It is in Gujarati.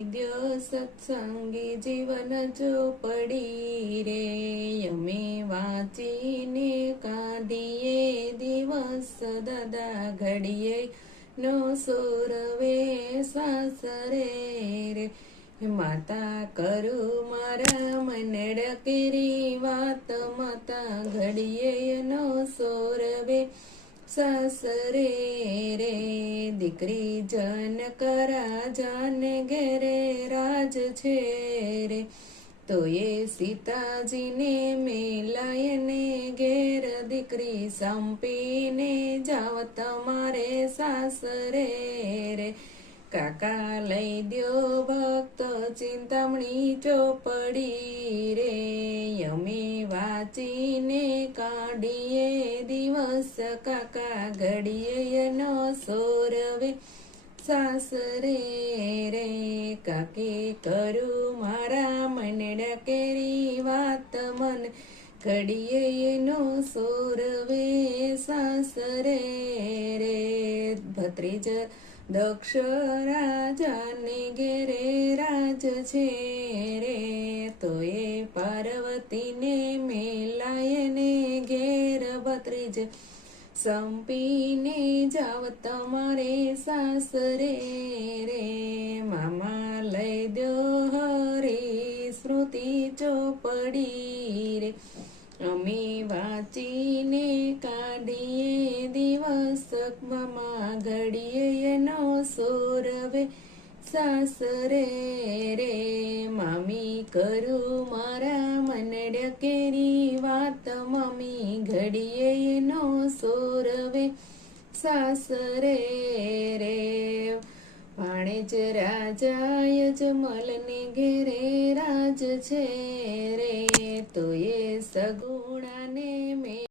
દ્યો સત્સંગી જીવન ચોપડી રે અમે વાંચીને કાઢીએ દિવસ દાદા ઘડીએ નો સોરવે સાસરે રે માતા કરું મારા મનડ કેરી વાત માતા ઘડીએ નો સોરવે સાસરે રે દીકરી જનકરા જાન ઘેરે રાજ છે રે તો એ સીતાજીને મેલાયને ઘેર દીકરી સંપીને જાવ તમારે સાસરે રે કાકા લઈ દ્યો ભક્ત ચિંતામણી ચોપડી રે અમે વાંચીને કાઢીએ દિવસ કાકા ઘડીએ નો સોરવે સાસરે રે કાકે કરું મારા મનડા કેરી વાત મન ઘડીએ નો સોરવે સાસરે રે ભત્રીજ દક્ષ રાજાને ઘેરે રાજ છે રે તો એ પાર્વતીને મેલાયને ઘેર ભત્રીજ સંપીને જાવ તમારે સાસરે રે મામા લઈ દો હરી સ્મૃતિ ચોપડી રે અમે વાંચીને કાઢીએ દિવસ મામા ઘડીએ નો સોરવે સાસરે રે મામી કરું મારા મનડ કેરી વાત મમ્મી ઘડીએ નો સોરવે સાસરે રે ભાણેજ રાજાય જમલને ઘેરે રાજ છે રે તો એ સગુણાને